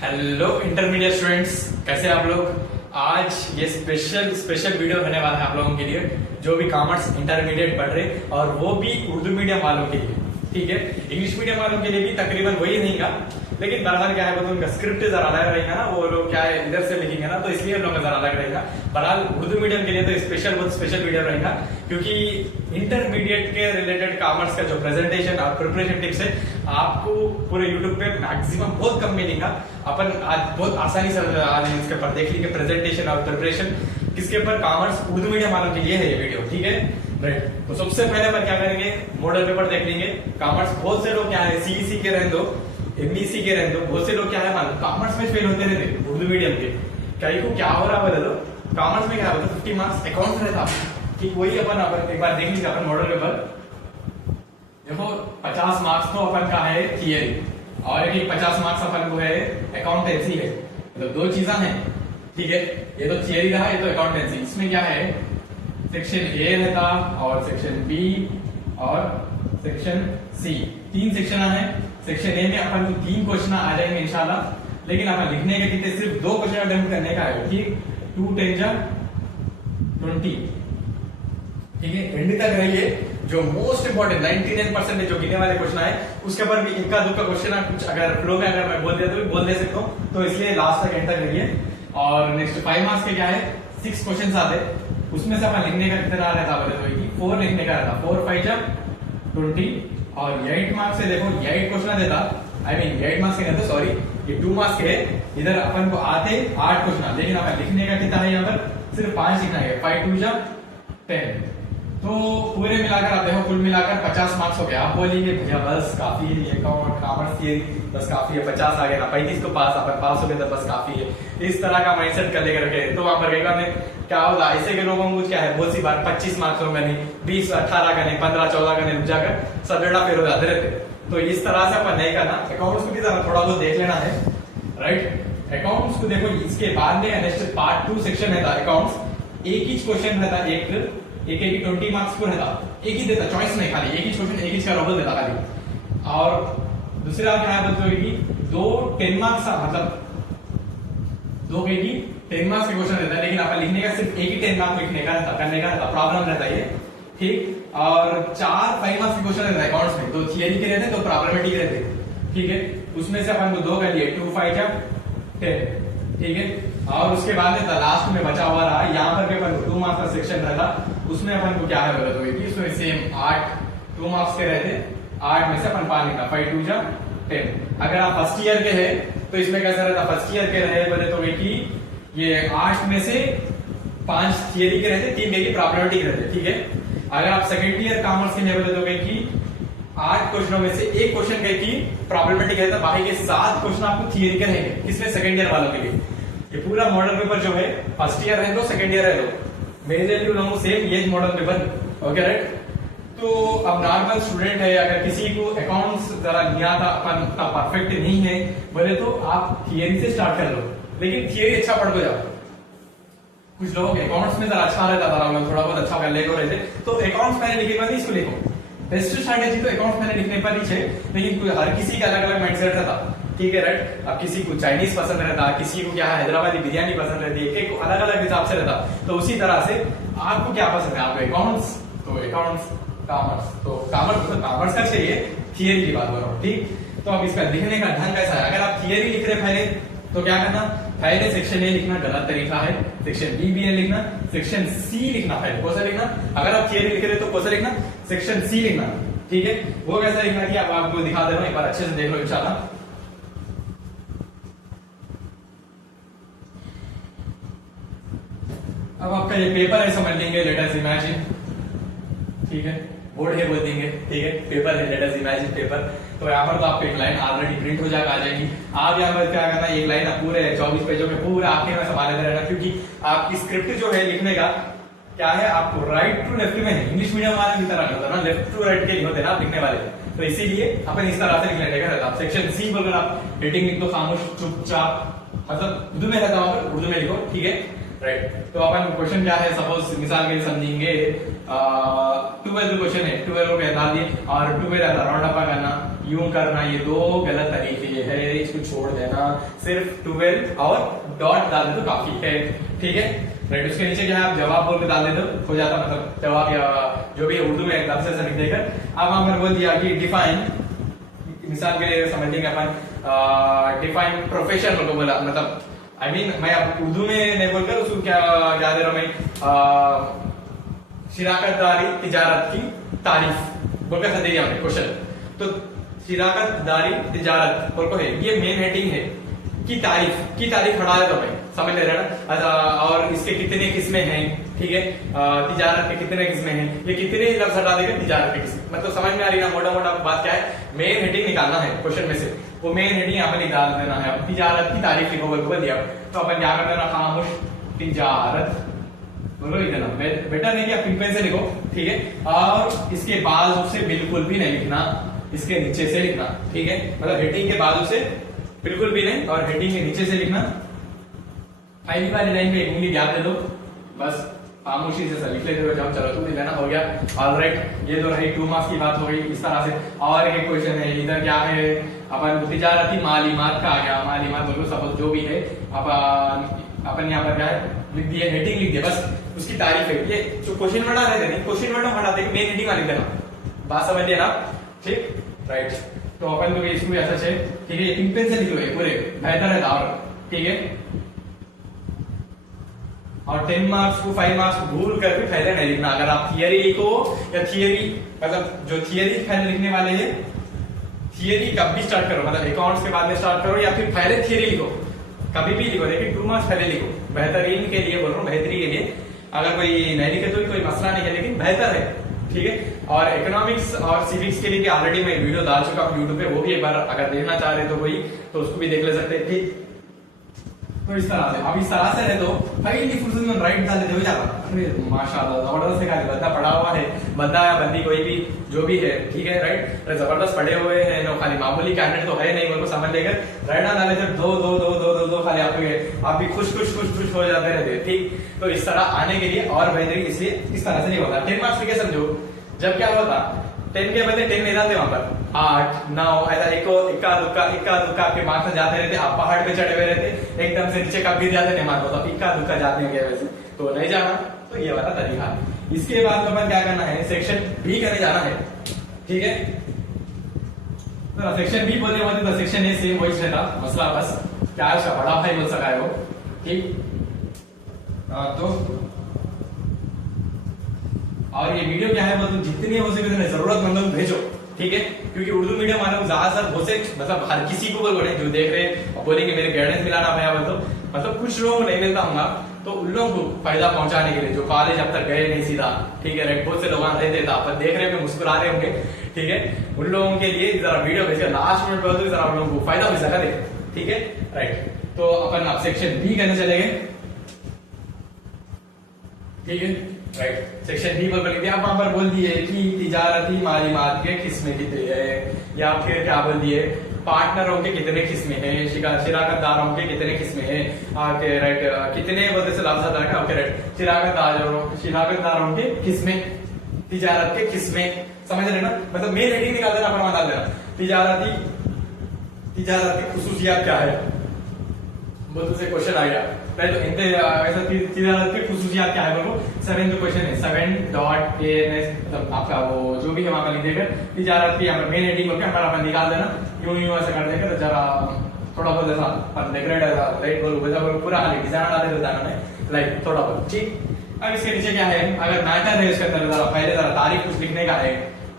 Hello intermediate students, कैसे आप लोग। आज ये स्पेशल वीडियो होने वाला है आप लोगों के लिए, जो भी कॉमर्स इंटरमीडिएट पढ़ रहे और वो भी उर्दू मीडियम वालों के लिए। ठीक है, इंग्लिश मीडियम वालों के लिए भी तकरीबन वही रहेगा, लेकिन बहरहाल क्या है, वो तो उनका स्क्रिप्ट जरा अलग रहेगा ना, वो लोग क्या है इधर से लिखेंगे ना, तो इसलिए उन लोगों का जरा अलग रहेगा। बहरहाल उर्दू मीडियम के लिए तो बहुत स्पेशल वीडियो रहेगा, क्योंकि इंटरमीडिएट के रिलेटेड कॉमर्स का जो प्रेजेंटेशन और प्रिपरेशन टिप्स है आपको पूरे यूट्यूब पे मैक्सिमम बहुत कम मिलेगा। अपन आज बहुत आसानी से आज इसके ऊपर देख लेंगे प्रेजेंटेशन और प्रिपरेशन किसके ऊपर, कॉमर्स उर्दू मीडियम वालों के लिए है ये वीडियो। ठीक है, राइट। तो सबसे पहले अपन क्या करेंगे, मॉडल पेपर देख लेंगे। कॉमर्स बहुत से लोग क्या है सीईसी के रहने दो, एमईसी के रहने दो, बहुत से लोग क्या है मालूम कॉमर्स में फेल होते रहते उर्दू मीडियम के। कई को क्या हो रहा है बता दो, कॉमर्स में क्या होता है 50 मार्क्स अकाउंट रहता। ठीक, वही अपन एक बार देख लीजिए अपन मॉडल पेपर। देखो 50 मार्क्स तो अपन का है थियरी, और एक 50 मार्क्स अपन को है अकाउंटेंसी है। मतलब दो चीजें हैं। ठीक है, ये तो थियरी रहा, ये तो अकाउंटेंसी। इसमें क्या है, सेक्शन ए रहता और सेक्शन बी और सेक्शन सी, 3 सेक्शन है। सेक्शन ए में अपन को 3 क्वेश्चन आ जाएंगे इंशाल्लाह, लेकिन अपन लिखने के कितने, सिर्फ 2 क्वेश्चन अटेम्प्ट करने का है। ठीक, 2 10 20। ठीक है, एंड तक रहिए। जो मोस्ट इंपोर्टेंट 99% जो गिने वाले क्वेश्चन आए उसके ऊपर भी इनका दुख का क्वेश्चन कुछ अगर फ्लो में अगर मैं बोल देता तो बोल दे सकता हूँ, तो इसलिए लास्ट तक एंड तक रहिए। और नेक्स्ट 5 मार्क्स के क्या है, 6 क्वेश्चन आते, उसमें से अपन लिखने का कितना रहता है, 4 लिखने का रहता, 4 5 20। और 8 मार्क्स से देखो 8 क्वेश्चन देता, आई मीन 8 मार्क्स के नहीं, सॉरी ये 2 मार्क्स के। इधर अपन को आते 8 क्वेश्चन, लेकिन अपन लिखने का कितना है, यहाँ पर सिर्फ 5 लिखना है, 5 2 10। तो पूरे मिलाकर आप देखो, कुल मिलाकर 50 मार्क्स हो गया। आप बोलेंगे भैया बस काफी है, अकाउंट कॉमर्स थियरी बस काफी है, 50 आ गया ना, 35 को पास, अपन पास हो गए तो बस काफी है। इस तरह का माइंडसेट कर लेकर रखे तो वहां पर रहेगा में क्या होगा, ऐसे के लोगों को क्या है, बहुत सी बार 25 मार्क्स होगा नहीं, 20 18 का नहीं, 15 14 का नहीं, रुक जाकर सब बेड़ा फेर हो जाते रहते। तो इस तरह से अपन नहीं करना। अकाउंट्स को भी थोड़ा बहुत देख लेना है, राइट। अकाउंट्स को देखो, इसके बाद में नेक्स्ट पार्ट 2 सेक्शन रहता है अकाउंट्स। एक ही क्वेश्चन रहता, एक 20 मार्क्स को रहता, एक ही देता, चॉइस नहीं, खाली एक ही क्वेश्चन एक ही का रोबल देता खाली। और दूसरा क्या है बोलते हो, 2 10 मार्क्स, मतलब 2 के 10 मार्क्स के क्वेश्चन रहता है, लेकिन आप लिखने का सिर्फ एक ही 10 मार्क्स लिखने का रहता, करने का रहता, प्रॉब्लम रहता है ये। ठीक, और 4 5 मार्क्स के क्वेश्चन रहता है अकाउंट्स में, 2 थियरी के रहते तो प्रॉब्लमेटिक रहते। ठीक है, उसमें से अपन को 2 कर लिए, 2 5 10। ठीक है, और उसके बाद लास्ट में बचा हुआ रहा, यहाँ पर भी अपन को 2 मार्क्स का सेक्शन रहता, उसमें अपन को क्या है बोला, तो इसमें सेम 8 2 मार्क्स के रहते, 8 में से अपन 5 लिखा, 5 2 10। अगर आप फर्स्ट ईयर के हैं तो इसमें कैसा रहता, फर्स्ट ईयर के रहे बोले तो ये 8 में से 5 थियरी के रहते, 3 के प्रॉब्लमेटिक रहते। ठीक है, अगर आप सेकेंड ईयर कॉमर्स के लिए बोले तो 8 क्वेश्चनों में से 1 क्वेश्चन कहे कि प्रॉब्लमेटिक रहता, बाकी के 7 क्वेश्चन आपको थियरी के रहेंगे, किसमें, सेकंड ईयर वालों के लिए। ये पूरा मॉडल पेपर जो है फर्स्ट ईयर है तो सेकंड ईयर है तो मेजरली लोगों सेम ये मॉडल पेपर। Okay, right. तो अब नॉर्मल स्टूडेंट है, अगर किसी को अकाउंट्स जरा नहीं आता, अपन उतना परफेक्ट नहीं है बोले तो आप थियरी से स्टार्ट कर लो, लेकिन थियरी अच्छा पढ़ को जाओ। कुछ लोग अकाउंट्स में जरा अच्छा रहता था, थोड़ा बहुत अच्छा कर लेते रहते, तो अकाउंट्स मैंने लिखे बाद इसको लिखो। बेस्ट स्ट्रैटेजी तो अकाउंट्स मैंने लिखने पर ही है, लेकिन हर किसी का अलग अलग माइंडसेट रहता। ठीक है, राइट। अब किसी को चाइनीज पसंद रहता, किसी को क्या है हैदराबादी बिरयानी पसंद रहती है, एक अलग अलग हिसाब से रहता। तो उसी तरह से आपको क्या पसंद है, आपको अकाउंट्स तो अकाउंट्स, कॉमर्स तो कॉमर्स का चाहिए, थियरी की बात कर रहा हूँ। ठीक, तो अब इसका लिखने का ढंग कैसा है, अगर आप थियरी लिख रहे पहले तो क्या करना, पहले सेक्शन ए लिखना गलत तरीका है, सेक्शन बी भी लिखना, सेक्शन सी लिखना, पहले कौन सा लिखना, अगर आप थियरी लिख रहे तो कौन सा लिखना, सेक्शन सी लिखना। ठीक है, वो कैसा लिखना कि अब आपको दिखा दे रहा हूं, एक बार अच्छे से देख लो इंशाल्लाह। अब आपका ये पेपर है, समझ लेंगे, लेट अस इमेजिन। ठीक है, बोर्ड है बोल देंगे, ठीक है, पेपर है, लेट अस इमेजिन पेपर। तो यहाँ पर तो आपको एक लाइन ऑलरेडी प्रिंट हो जाकर आ जाएगी। आप यहाँ पर क्या करना, एक लाइन आप पूरे 24 पेजों में पूरा आखिर में संभालते रहना, क्योंकि आपकी स्क्रिप्ट जो है लिखने का क्या है, आपको राइट टू लेफ्ट में है, इंग्लिश मीडियम वाले की तरह नहीं होता ना, लेफ्ट टू राइट के होते ना आप लिखने वाले, तो इसीलिए अपन इस तरह से लिख लेने का रहता। सेक्शन सी बोलकर आप हेडिंग लिख दो, खामोश चुपचाप, मतलब उर्दू में रहता, वहां पर उर्दू में लिखो। ठीक है, राइट। तो अपन क्वेश्चन क्या है, सपोज मिसाल के लिए समझेंगे, 12 क्वेश्चन है, 12 को बता दिए और 12 राउंड अप करना, यूं करना, ये दो गलत तरीके है, इसको छोड़ देना, सिर्फ 12 और डॉट डाल दे तो काफी है, ठीक है राइट। उसके नीचे क्या है, आप जवाब बोल के डाल दे दो, हो जाता मतलब जवाब या जो भी उर्दू में एकदम से लिख देकर। अब हमने बोल दिया कि डिफाइन, मिसाल के लिए समझेंगे अपन डिफाइन प्रोफेशन को बोला, मतलब आई मीन मैं अब उर्दू में नहीं बोलकर उसको क्या दे रहा हूं मैं, शिराकतदारी तिजारत की तारीफ बोलकर दे दिया हमने क्वेश्चन। तो शिराकतदारी तिजारत बोल को है, ये मेन हेडिंग है की तारीफ हटा देता मैं, समझ ले रहे ना। अच्छा, और इसके कितने किस्में हैं, ठीक है, तिजारत के कितने किस्में हैं, ये कितने लफ्ज हटा देगा तिजारत के किस्में, मतलब समझ में आ रही है ना। मोटा मोटा बात क्या है, मेन हेडिंग निकालना है क्वेश्चन में से, वो मेन हेडिंग यहाँ पे निकाल देना है। अब तिजारत की तारीफ लिखो बोल दिया, तो अपन क्या कर देना, खामोश तिजारत बोलो इतना बेटर नहीं कि आप पिन पेन से लिखो, ठीक है। और इसके बाजू से बिल्कुल भी नहीं लिखना, इसके नीचे से लिखना, ठीक है, मतलब हेडिंग के बाजू से बिल्कुल भी नहीं और हेडिंग के नीचे से लिखना। पहली वाली लाइन पे एक उंगली गैप दे दो, बस खामोशी से लिख लेते हुए जाओ, चलो तुम लेना हो गया, ऑलराइट। ये तो रही 2 मार्क्स की बात हो गई इस तरह से। और एक क्वेश्चन है इधर, क्या है, अपन तिजारती मालूमात का आ गया, मालूमात बोलो सपोज जो भी है, अपन यहाँ पर क्या है लिख दिए, हेडिंग लिख दिए, बस उसकी तारीफ है। ये जो क्वेश्चन वर्ड आ रहे थे, क्वेश्चन वर्ड हटा देंगे, मेन हेडिंग लिख देना, बात समझ लिया ना, ठीक राइट। तो अपन तो इसको भी ऐसा है, ठीक है, पिन पेन से लिख लो पूरे, बेहतर है और, ठीक है। और 10 मार्क्स को 5 मार्क्स को भूल कर भी पहले नहीं लिखना। अगर आप थियरी लिखो या थियरी मतलब जो थियरी पहले लिखने वाले हैं, थियरी कब भी स्टार्ट करो, मतलब अकाउंट्स के बाद में स्टार्ट करो या फिर पहले थियरी लिखो, कभी भी लिखो, लेकिन 2 मार्क्स पहले लिखो, बेहतरीन के लिए बोल रहा हूँ, बेहतरी के लिए। अगर कोई नहीं लिखे तो कोई मसला नहीं है, लेकिन बेहतर है, ठीक है। और इकोनॉमिक्स और सिविक्स के लिए ऑलरेडी मैं वीडियो डाल चुका हूँ यूट्यूब पे, वो भी एक बार अगर देखना चाह रहे तो कोई तो उसको भी देख ले सकते हैं, ठीक। तो इस तरह से, अब इस तरह से रहे तो पहली फुर्सत में राइट डाल देते हो जाता, अरे माशाल्लाह जबरदस्त है, बंदा पढ़ा हुआ है, बंदा या बंदी कोई भी जो भी है, ठीक है राइट, जबरदस्त पढ़े हुए हैं, नो खाली मामूली कैंडिडेट तो है नहीं, उनको समझ लेकर राइट ना डाले तो दो दो दो दो दो दो खाली आप भी खुश हो जाते रहते, ठीक। तो इस तरह आने के लिए और बेहतरी इसलिए इस तरह से नहीं होता। 10 मार्क्स के समझो, जब क्या होता 10 के बदले 10 नहीं डालते, वहां पर 8 9 ऐसा इक्का दुक्का आपके मार्क्स जाते रहते, आप पहाड़ पे चढ़े हुए रहते, एकदम से नीचे कब गिर जाते नहीं मार्क्स, तो इक्का दुक्का जाते हैं वैसे तो नहीं जाना, तो ये वाला तरीका है। इसके बाद तो अपन क्या करना है, सेक्शन बी करने जाना है, ठीक है। तो सेक्शन बी बोलने वाले तो सेक्शन ए सेम वही रहता, मसला बस क्या है उसका बड़ा भाई बोल सका है वो, ठीक। तो और ये वीडियो क्या है, मतलब जितने हो सके उतने जरूरतमंदों को भेजो, ठीक है, क्योंकि उर्दू मीडियम वाले ज्यादातर हो से मतलब हर किसी को बोले जो देख रहे और बोलेंगे मेरे गाइडेंस मिलाना भैया बोल, तो मतलब कुछ लोगों को नहीं मिलता होगा, तो उन लोगों को फायदा पहुंचाने के लिए जो कॉलेज अब तक गए नहीं सीधा, ठीक है राइट, बहुत से लोग रहते थे, आप देख रहे होंगे मुस्कुरा रहे होंगे, ठीक है, उन लोगों के लिए जरा वीडियो भेजकर लास्ट मिनट पर जरा उन लोगों को फायदा हो सका देखे, ठीक है राइट। तो अपन आप सेक्शन बी करने चले गए, ठीक है राइट। सेक्शन बी पर लिख दिया, वहां पर बोल दिए कि तिजारती मालूमात के किस्में कितने हैं, या फिर क्या बोल दिए पार्टनरों के कितने किस्में हैं, शिराकतदारों के कितने किस्में हैं, ओके राइट, कितने बोलते से लफ्ज आता है, ओके राइट, शिराकतदारों के किस्में, तिजारत के किस्में, समझ रहे ना, मतलब मेन हेडिंग निकाल देना, पर डाल देना तिजारत की खुसूसियात क्या है, बहुत से क्वेश्चन आ गया राइट। तो इनके ऐसा तिजारत की खुसूसियात क्या है बोलो, 7 जो क्वेश्चन है 7.ans, मतलब आपका वो जो भी है वहां पर लिख देकर तिजारत की मेन हेडिंग होकर हमारा अपन निकाल देना, यूं ऐसा कर देकर, तो जरा थोड़ा बहुत ऐसा पर डेकोरेट राइट बोलो पूरा खाली डिजाइन डाल देता है लाइक थोड़ा बहुत, ठीक। अब इसके नीचे क्या है, अगर मैटर है इसके अंदर जरा पहले जरा तारीफ कुछ लिखने का है,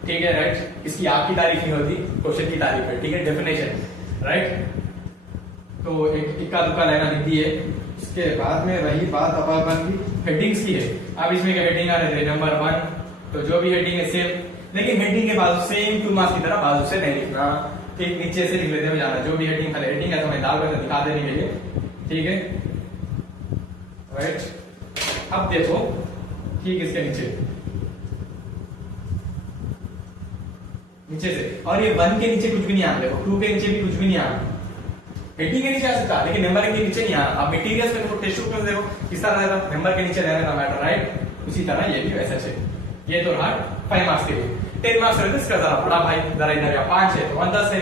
ठीक है राइट, इसकी आपकी तारीफ नहीं होती, क्वेश्चन की तारीफ है, ठीक है, डेफिनेशन राइट। तो एक इक्का दुक्का लाइन लिख दी है। इसके बाद में रही बात अब अपन की हेडिंग्स की है। अब इसमें क्या हेडिंग आ रहे थे, नंबर 1, तो जो भी हेडिंग है सेम, लेकिन हेडिंग के बाजू सेम 2 मार्क्स की तरह बाजू से नहीं लिखना, ठीक, नीचे से लिख लेते हुए जाना, जो भी हेडिंग खाली हेडिंग है तो मैं डाल कर दिखा देने के लिए, ठीक है राइट। अब देखो ठीक, इसके नीचे से, और ये 1 के नीचे कुछ भी नहीं आना, देखो 2 के नीचे भी कुछ भी नहीं आना, हेडिंग के नीचे आ सकता लेकिन नंबर के नीचे नहीं आना। अब मटेरियल्स में टेस्ट कर देखो किस तरह रहेगा, नंबर के नीचे रहने का मैटर राइट, उसी तरह ये भी वैसा है। ये तो रहा 5 मार्क्स के लिए। 10 मार्क्स रहते इसका जरा बड़ा भाई जरा इधर या 5 है तो 10 है।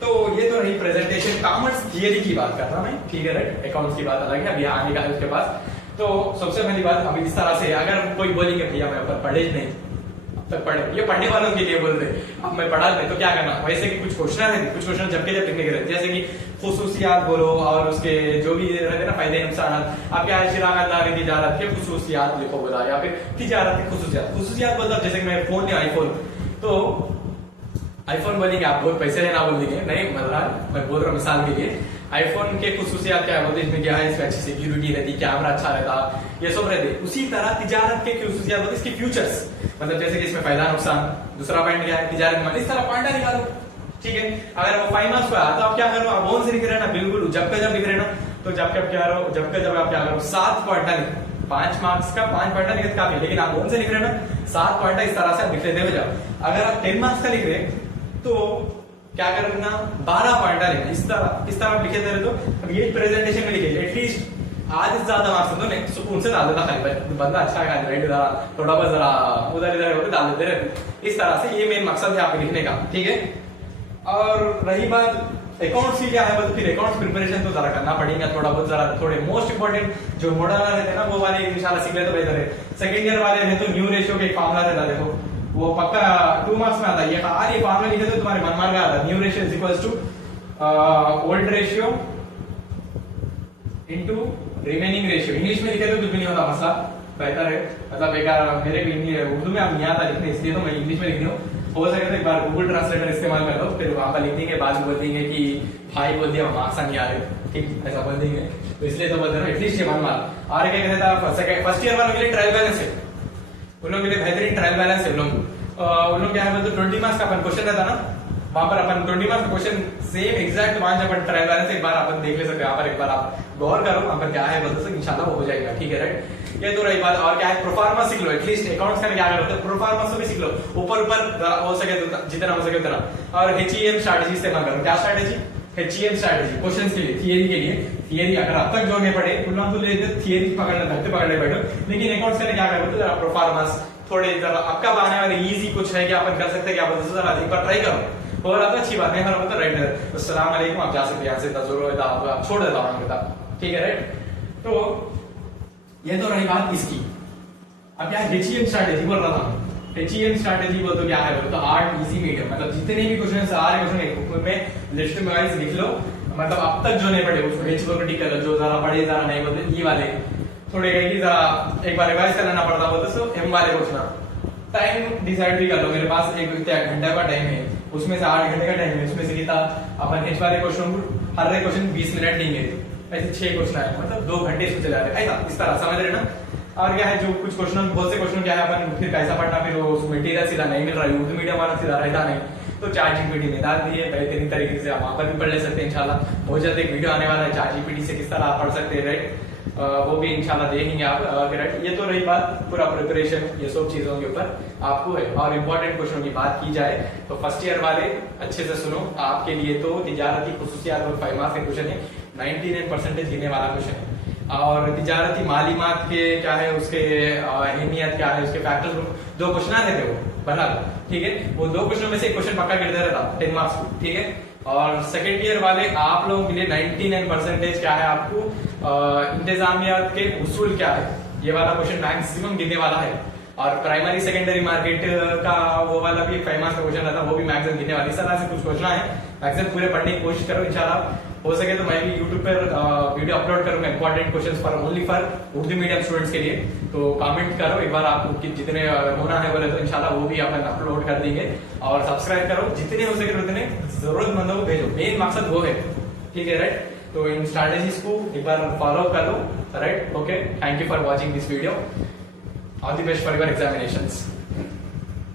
तो ये तो रही प्रेजेंटेशन कॉमर्स थियरी की बात कर रहा हूं मैं, ठीक है राइट। अकाउंट्स की बात अलग है, अभी आने का है उसके पास। तो सबसे पहली बात अभी इस तरह से अगर कोई बोलेंगे भैया मैं ऊपर पढ़े नहीं तक पढ़े, ये पढ़ने वालों के लिए बोल रहे, अब मैं पढ़ा नहीं तो क्या करना। वैसे कि कुछ क्वेश्चन है, कुछ क्वेश्चन जबकि जब लिखने के रहते, जैसे कि खुसूसियात बोलो और उसके जो भी रहते ना फायदे नुकसान, आप क्या शिराकत तिजारत के खुसूसियात लिखो बोला, या फिर तिजारत के खुसूसियात। खुसूसियात मतलब जैसे कि मैं फोन लिया आईफोन, तो आईफोन बोलेंगे आप बहुत पैसे लेना बोल देंगे, नहीं मतलब मैं बोल रहा हूँ मिसाल के लिए आईफोन के खुसूसियात क्या बोलते हैं, इसमें क्या है, इसमें अच्छी सिक्योरिटी रहती, कैमरा अच्छा रहता, ये सब रहते। उसी तरह तिजारत के खुसूसियात बोलते इसके फ्यूचर्स, मतलब जैसे कि इसमें फायदा नुकसान। दूसरा पॉइंट क्या है, तिजारत में इस तरह पॉइंट निकालो, ठीक है। अगर वो 5 मार्क्स का तो आप क्या करो, आप ओन से लिख रहे ना, बिल्कुल जब लिख रहे ना, तो जब आप क्या करो, जब आप क्या करो 7 पॉइंट लिखो। 5 मार्क्स का 5 पॉइंट लिखे काफी, लेकिन आप ओन से लिख रहे ना 7 पॉइंट इस तरह से आप लिख लेते हो जाओ। अगर आप 10 मार्क्स का लिख रहे तो क्या करना, 12 पॉइंट लिखना, इस तरह लिखे दे रहे। तो अब ये प्रेजेंटेशन में लिखे एटलीस्ट आज से ज्यादा मार्क्स तो नहीं, सुकून से डाल देता खाली बंदा अच्छा है राइट, थोड़ा बहुत जरा उधर इधर डाल देते रहते। इस तरह से ये मेन मकसद है आपके लिखने का, ठीक है। और रही बात अकाउंट्स की क्या है, तो फिर अकाउंट्स प्रिपरेशन तो जरा करना पड़ेगा थोड़ा बहुत, जरा थोड़े मोस्ट इंपोर्टेंट जो मॉडल रहते हैं ना वो वाले इंशाल्लाह सीख ले तो बेहतर है। सेकंड ईयर वाले हैं तो न्यू रेशियो के एक फार्मूला रहता है, देखो वो पक्का 2 मार्क्स में आता है। ये फार्मूला लिखे तो तुम्हारे मन में आता है, new ratio is equals to old ratio into remaining ratio. English में लिखे तो कुछ भी नहीं होता, मसला बेहतर है, मतलब एक मेरे भी उर्दू में अब नहीं आता लिखने, इसलिए तो मैं इंग्लिश में लिख रही हूँ। हो सके तो एक बार गूगल ट्रांसलेटर इस्तेमाल कर लो, फिर वहां पर लिख देंगे, बाद में बोल देंगे कि भाई बोल दिया मार्क्स नहीं आ रहे, ठीक ऐसा बोल देंगे। तो इसलिए तो बोलते हैं एटलीस्ट ये मन मार। और क्या कहता है फर्स्ट ईयर वालों के लिए ट्रायल बैलेंस है, उन लोगों के लिए बेहतरीन ट्रायल बैलेंस है। उन लोग क्या है, मतलब 20 मार्क्स का अपन क्वेश्चन रहता ना, वहां पर अपन 20 मार्क्स का क्वेश्चन सेम एग्जैक्ट वहां जब अपन ट्रायल बैलेंस एक बार अपन देख ले सकते हैं। यहाँ पर एक बार आप गौर करो वहां पर क्या है, बोलते हैं इंशाल्लाह वो हो जाएगा, ठीक है राइट। ये तो रही बात। और क्या है, प्रोफार्मा सीख लो, एटलीस्ट अकाउंट्स का क्या करते हैं, प्रोफार्मा से भी सीख लो, ऊपर हो सके जितना हो सके उतना। और HEM स्ट्रैटेजी इस्तेमाल करो। क्या स्ट्रैटेजी, HEM स्ट्रैटेजी क्वेश्चन के लिए, थियरी के लिए। थियरी अगर अब तक जो नहीं पढ़े उन तो थियरी पकड़ने बैठो, लेकिन अकाउंट्स के लिए क्या करो, जरा प्रोफार्मास थोड़े जरा आपका आने वाले इजी कुछ है कि अपन कर सकते हैं, क्या बोलते हैं, जरा एक बार ट्राई करो और आता अच्छी बात नहीं हर वक्त राइट। अस्सलाम वालेकुम, आप जा सकते हैं यहाँ से, जरूरत आप छोड़ देता हूँ, ठीक है राइट। तो ये तो रही बात इसकी। अब क्या HEM स्ट्रैटेजी बोल रहा था, HEM स्ट्रैटेजी बोल तो क्या है, बोल तो आर्ट इजी मीडियम, मतलब जितने भी क्वेश्चन आ रहे क्वेश्चन एक बुक में लिस्ट में वाइज लिख लो, मतलब अब तक जो नहीं पढ़े उसको H को टिक कर लो, जो जरा पढ़े जरा नहीं बोलते ये वाले थोड़े कहीं जरा एक बार रिवाइज करना पड़ता बोलते सो M वाले क्वेश्चन। टाइम डिसाइड भी कर लो, मेरे पास एक घंटे का टाइम है, उसमें से 8 घंटे का टाइम है, उसमें से कितना अपन H वाले क्वेश्चन हर एक क्वेश्चन 20 मिनट लेंगे, ऐसे 6 क्वेश्चन आए, मतलब 2 घंटे इसमें चला रहे ऐसा, इस तरह समझ रहे ना। और क्या है, जो कुछ क्वेश्चन बहुत से क्वेश्चन क्या है अपन फिर कैसा पढ़ना, फिर वो मटेरियल सीधा नहीं मिल रहा है, उर्दू मीडियम वाला सीधा रहता नहीं, तो ChatGPT ने डाल दिए बेहतरीन तरीके से, आप वहां पर भी पढ़ ले सकते हैं इंशाल्लाह। बहुत जल्द एक वीडियो आने वाला है ChatGPT से किस तरह आप पढ़ सकते हैं राइट, वो भी इंशाल्लाह देखेंगे आप राइट। ये तो रही बात पूरा प्रिपरेशन ये सब चीजों के ऊपर आपको है। और इम्पोर्टेंट क्वेश्चन की बात की जाए तो फर्स्ट ईयर वाले अच्छे से सुनो, आपके लिए तो तिजारती खुसूसियात और 5 मार्क्स का क्वेश्चन है, 99% गिनने वाला क्वेश्चन है। और तिजारती मालिमात के क्या है, उसके अहमियत क्या है, उसके फैक्टर्स, 2 क्वेश्चन रहते वो बना, ठीक है। वो 2 क्वेश्चन में से एक क्वेश्चन पक्का गिरता रहता 10 मार्क्स, ठीक है। और सेकेंड ईयर वाले आप लोगों के लिए 99% क्या है, आपको इंतजामियात के उसूल क्या है, ये वाला क्वेश्चन मैक्सिमम गिरने वाला है। और प्राइमरी सेकेंडरी मार्केट का वो वाला भी 5 मार्क्स का क्वेश्चन रहता है, वो भी मैक्सिमम गिरने वाला। इस तरह से कुछ क्वेश्चन है, मैक्सिमम पूरे पढ़ने की कोशिश करो इंशाल्लाह। हो सके तो मैं भी YouTube पर वीडियो अपलोड करूंगा important questions for only for Urdu medium students के लिए, तो कमेंट करो एक बार, आपको जितने होना है बोले तो इंशाल्लाह वो भी अपन अपलोड कर देंगे। और सब्सक्राइब करो, जितने हो सके उतने जरूरतमंदों को भेजो, मेन मकसद वो है, ठीक है राइट। तो इन स्ट्रैटेजीज को एक बार फॉलो कर लो right. Okay, thank you for watching this video, all the best for your examinations.